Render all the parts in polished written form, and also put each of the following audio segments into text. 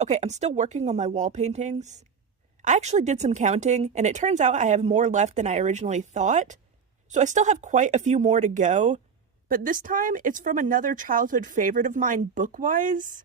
Okay, I'm still working on my wall paintings. I actually did some counting, and it turns out I have more left than I originally thought. So I still have quite a few more to go, but this time it's from another childhood favorite of mine book-wise.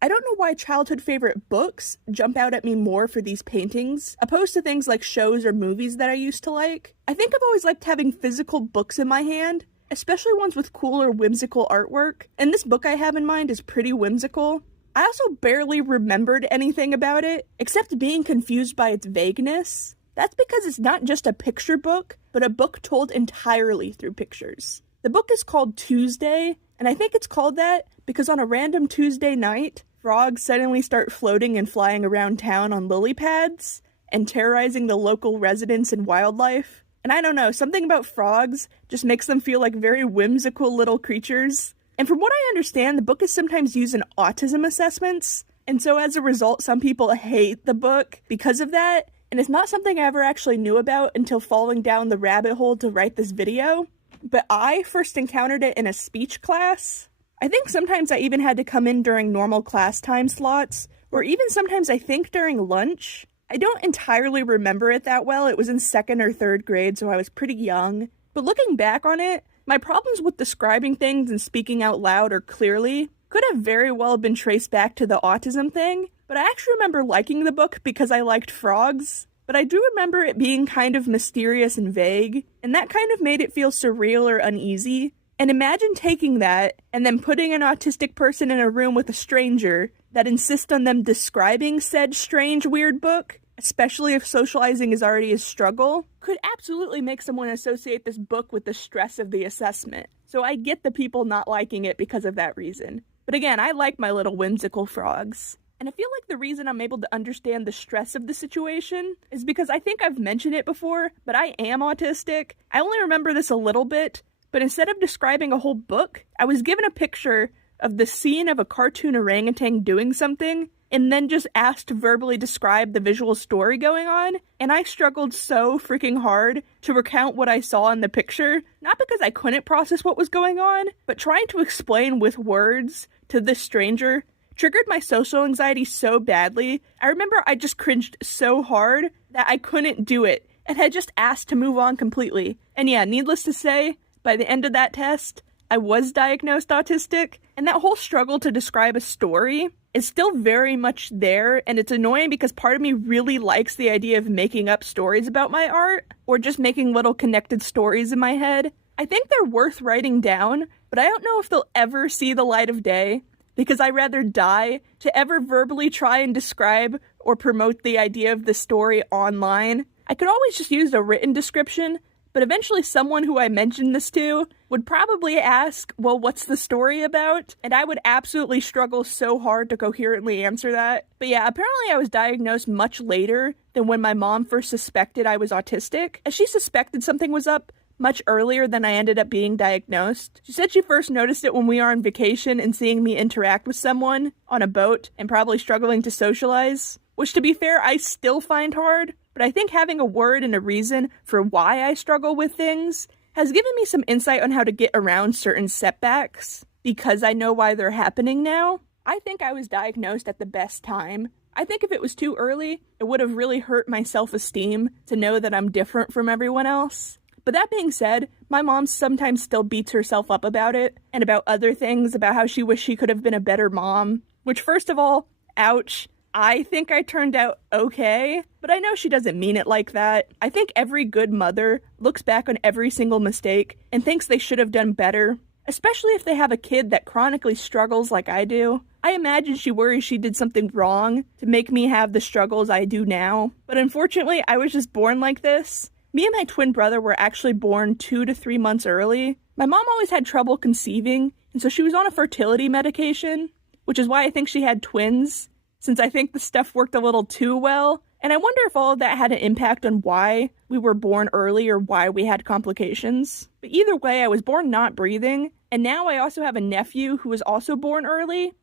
I don't know why childhood favorite books jump out at me more for these paintings, opposed to things like shows or movies that I used to like. I think I've always liked having physical books in my hand, especially ones with cool or whimsical artwork, and this book I have in mind is pretty whimsical. I also barely remembered anything about it, except being confused by its vagueness. That's because it's not just a picture book, but a book told entirely through pictures. The book is called Tuesday, and I think it's called that because on a random Tuesday night, frogs suddenly start floating and flying around town on lily pads, and terrorizing the local residents and wildlife. And I don't know, something about frogs just makes them feel like very whimsical little creatures. And from what I understand, the book is sometimes used in autism assessments, and so as a result, some people hate the book because of that, and it's not something I ever actually knew about until falling down the rabbit hole to write this video. But I first encountered it in a speech class. I think sometimes I even had to come in during normal class time slots, or even sometimes I think during lunch. I don't entirely remember it that well. It was in 2nd or 3rd grade, so I was pretty young. But looking back on it, my problems with describing things and speaking out loud or clearly could have very well been traced back to the autism thing, but I actually remember liking the book because I liked frogs. But I do remember it being kind of mysterious and vague, and that kind of made it feel surreal or uneasy. And imagine taking that and then putting an autistic person in a room with a stranger that insists on them describing said strange, weird book, especially if socializing is already a struggle, could absolutely make someone associate this book with the stress of the assessment. So I get the people not liking it because of that reason. But again, I like my little whimsical frogs. And I feel like the reason I'm able to understand the stress of the situation is because I think I've mentioned it before, but I am autistic. I only remember this a little bit, but instead of describing a whole book, I was given a picture of the scene of a cartoon orangutan doing something, and then just asked to verbally describe the visual story going on, and I struggled so freaking hard to recount what I saw in the picture, not because I couldn't process what was going on, but trying to explain with words to this stranger triggered my social anxiety so badly. I remember I just cringed so hard that I couldn't do it, and had just asked to move on completely. And yeah, needless to say, by the end of that test, I was diagnosed autistic, and that whole struggle to describe a story is still very much there, and it's annoying because part of me really likes the idea of making up stories about my art, or just making little connected stories in my head. I think they're worth writing down, but I don't know if they'll ever see the light of day, because I'd rather die to ever verbally try and describe or promote the idea of the story online. I could always just use a written description, but eventually someone who I mentioned this to would probably ask, well, what's the story about? And I would absolutely struggle so hard to coherently answer that. But yeah, apparently I was diagnosed much later than when my mom first suspected I was autistic, as she suspected something was up much earlier than I ended up being diagnosed. She said she first noticed it when we were on vacation and seeing me interact with someone on a boat and probably struggling to socialize, which to be fair, I still find hard. But I think having a word and a reason for why I struggle with things has given me some insight on how to get around certain setbacks, because I know why they're happening now. I think I was diagnosed at the best time. I think if it was too early, it would have really hurt my self-esteem to know that I'm different from everyone else. But that being said, my mom sometimes still beats herself up about it, and about other things, about how she wished she could have been a better mom. Which, first of all, ouch. I think I turned out okay, but I know she doesn't mean it like that. I think every good mother looks back on every single mistake and thinks they should have done better, especially if they have a kid that chronically struggles like I do. I imagine she worries she did something wrong to make me have the struggles I do now. But unfortunately, I was just born like this. Me and my twin brother were actually born 2 to 3 months early. My mom always had trouble conceiving, and so she was on a fertility medication, which is why I think she had twins, since I think the stuff worked a little too well. And I wonder if all of that had an impact on why we were born early or why we had complications. But either way, I was born not breathing, and now I also have a nephew who was also born early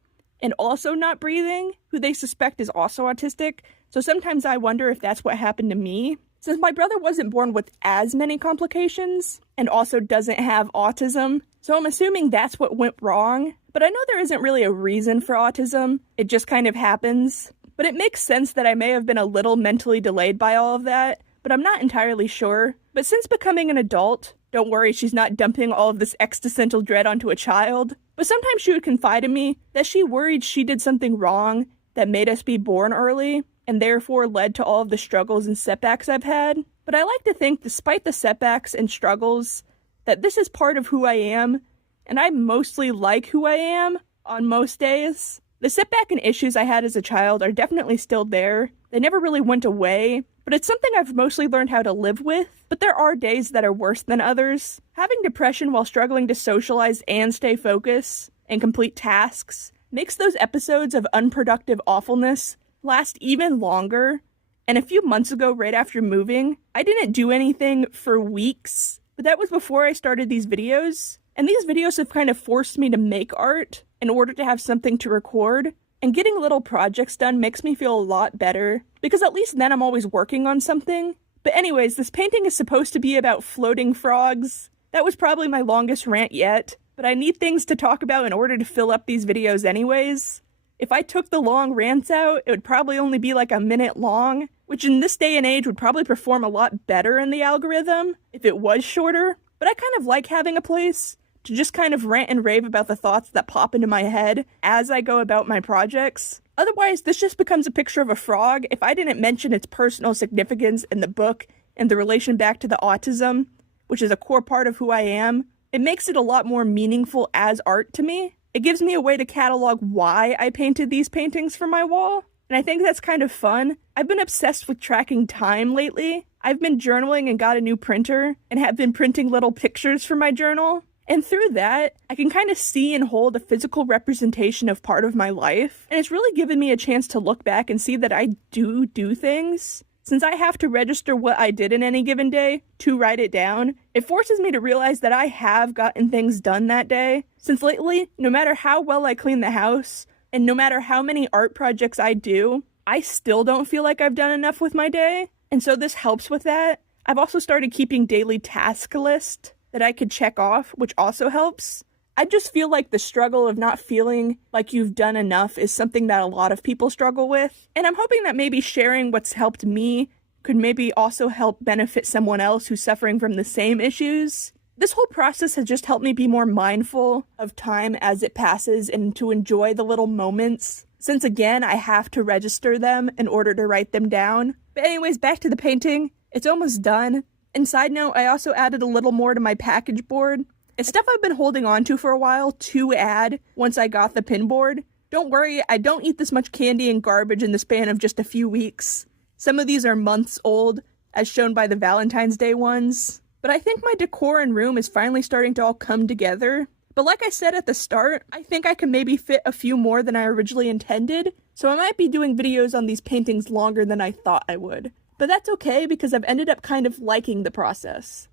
and also not breathing, who they suspect is also autistic. So sometimes I wonder if that's what happened to me. Since my brother wasn't born with as many complications and also doesn't have autism, so I'm assuming that's what went wrong. But I know there isn't really a reason for autism, it just kind of happens. But it makes sense that I may have been a little mentally delayed by all of that, but I'm not entirely sure. But since becoming an adult, don't worry, she's not dumping all of this existential dread onto a child. But sometimes she would confide in me that she worried she did something wrong that made us be born early, and therefore led to all of the struggles and setbacks I've had. But I like to think, despite the setbacks and struggles, that this is part of who I am, and I mostly like who I am on most days. The setback and issues I had as a child are definitely still there. They never really went away, but it's something I've mostly learned how to live with. But there are days that are worse than others. Having depression while struggling to socialize and stay focused and complete tasks makes those episodes of unproductive awfulness last even longer. And a few months ago, right after moving, I didn't do anything for weeks, but that was before I started these videos. And these videos have kind of forced me to make art in order to have something to record. And getting little projects done makes me feel a lot better, because at least then I'm always working on something. But anyways, this painting is supposed to be about floating frogs. That was probably my longest rant yet, but I need things to talk about in order to fill up these videos anyways. If I took the long rants out, it would probably only be like a minute long, which in this day and age would probably perform a lot better in the algorithm if it was shorter. But I kind of like having a place to just kind of rant and rave about the thoughts that pop into my head as I go about my projects. Otherwise, this just becomes a picture of a frog if I didn't mention its personal significance in the book and the relation back to the autism, which is a core part of who I am. It makes it a lot more meaningful as art to me. It gives me a way to catalog why I painted these paintings for my wall, and I think that's kind of fun. I've been obsessed with tracking time lately. I've been journaling and got a new printer, and have been printing little pictures for my journal. And through that, I can kind of see and hold a physical representation of part of my life. And it's really given me a chance to look back and see that I do things. Since I have to register what I did in any given day to write it down, it forces me to realize that I have gotten things done that day. Since lately, no matter how well I clean the house, and no matter how many art projects I do, I still don't feel like I've done enough with my day. And so this helps with that. I've also started keeping daily task list that I could check off, which also helps. I just feel like the struggle of not feeling like you've done enough is something that a lot of people struggle with. And I'm hoping that maybe sharing what's helped me could maybe also help benefit someone else who's suffering from the same issues. This whole process has just helped me be more mindful of time as it passes and to enjoy the little moments, since again, I have to register them in order to write them down. But anyways, back to the painting. It's almost done. And side note, I also added a little more to my package board. It's stuff I've been holding on to for a while to add once I got the pin board. Don't worry, I don't eat this much candy and garbage in the span of just a few weeks. Some of these are months old, as shown by the Valentine's Day ones. But I think my decor and room is finally starting to all come together. But like I said at the start, I think I can maybe fit a few more than I originally intended, so I might be doing videos on these paintings longer than I thought I would. But that's okay, because I've ended up kind of liking the process.